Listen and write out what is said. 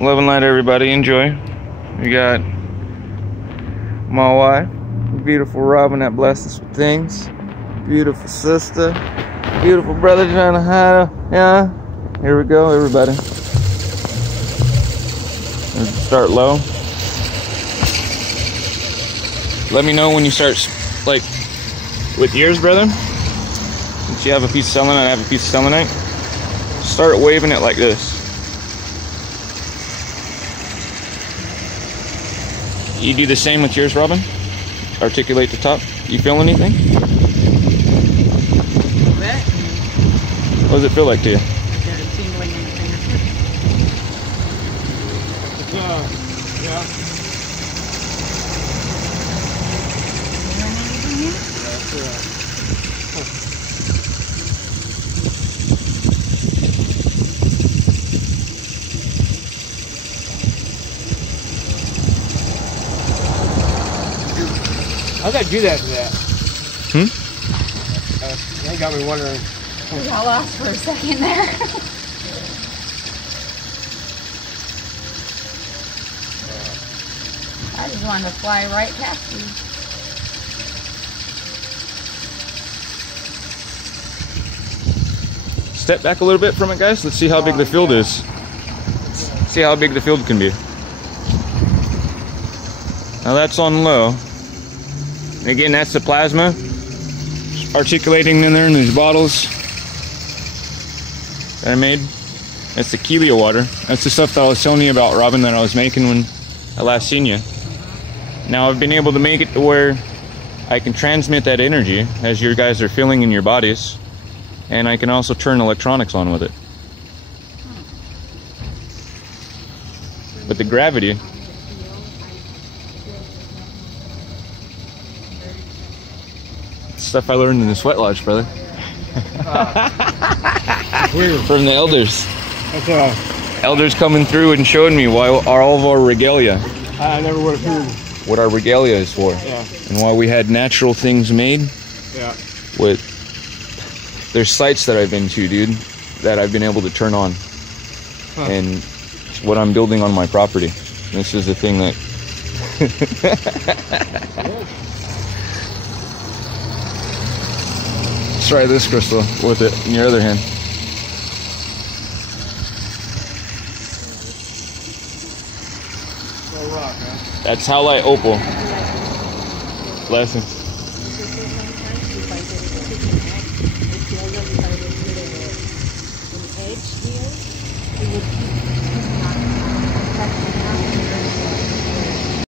Love and light, everybody. Enjoy. We got my wife, beautiful Robin that blesses us with things, beautiful sister, beautiful brother trying to hide. Yeah. Here we go, everybody. Let's start low. Let me know when you start, like, with yours, brother. Since you have a piece of selenite, I have a piece of selenite. Start waving it like this. You do the same with yours, Robin? Articulate the top. You feel anything? A little bit. What does it feel like to you? Like a tingling in the fingertips. Yeah. How'd I do that to that? That got me wondering. We got lost for a second there. I just wanted to fly right past you. Step back a little bit from it, guys. Let's see how big the field is. See how big the field can be. Now that's on low. And again, that's the plasma articulating in there in these bottles that I made. That's the Kelia water. That's the stuff that I was telling you about, Robin, that I was making when I last seen you. Now I've been able to make it to where I can transmit that energy as you guys are feeling in your bodies, and I can also turn electronics on with it. But the gravity, stuff I learned in the sweat lodge, brother. From the elders. Elders coming through and showing me why all of our regalia. I never would have heard. What our regalia is for. Yeah. And why we had natural things made. Yeah. There's sites that I've been to, dude, that I've been able to turn on. And what I'm building on my property. This is the thing that... Let's try this crystal with it in your other hand. Rock, huh? That's Howlite Opal. Blessings.